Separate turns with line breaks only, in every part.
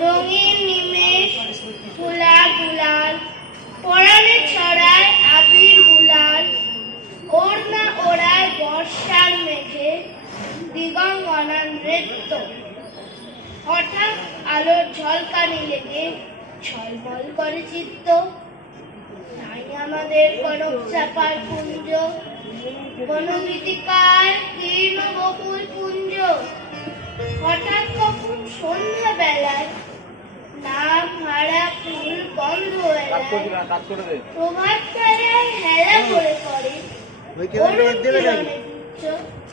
রঙিন নিমেষ ফুলা গুলাল। পরাণে ছড়ায় আবির গুলাল। ওড়না ওড়ায় বর্ষার মেঘে দিগঙ্গনা নৃত্য। হঠাৎ আলোর ঝলকানি লেগে ছলমল করে চিত্ত। নাই আমাদের কনক চাপার পুঞ্জ। বনগীতিকার কীর্ণ বকুল পুঞ্জ। হঠাৎ কখন সন্ধ্যাবেলা
ওই কেবল লেট
দেবে নাকি?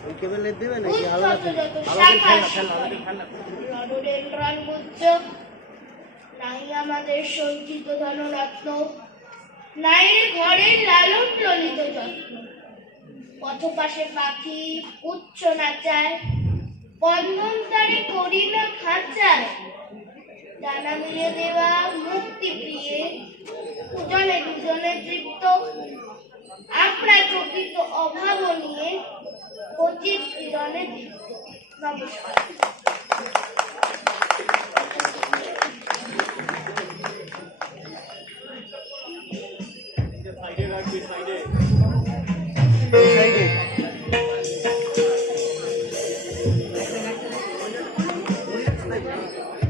ওই কেবল দেবে নাকি?
আলাদা উচ্চত যত শাখা শিখরে, রডোডেনড্রন গুচ্ছ, নাই আমাদের সঞ্চিত ধনরত্ন। নাই ঘরের লালন ললিত যত্ন। পথপাশে পাখি উচ্চ নাচায়। বন্ধন তারে করি না খাঁচায়। ডানা মিলে দেওয়া মুক্তি প্রিয়ে জীব ইরানে জীবিত নমস্কার
Thank you.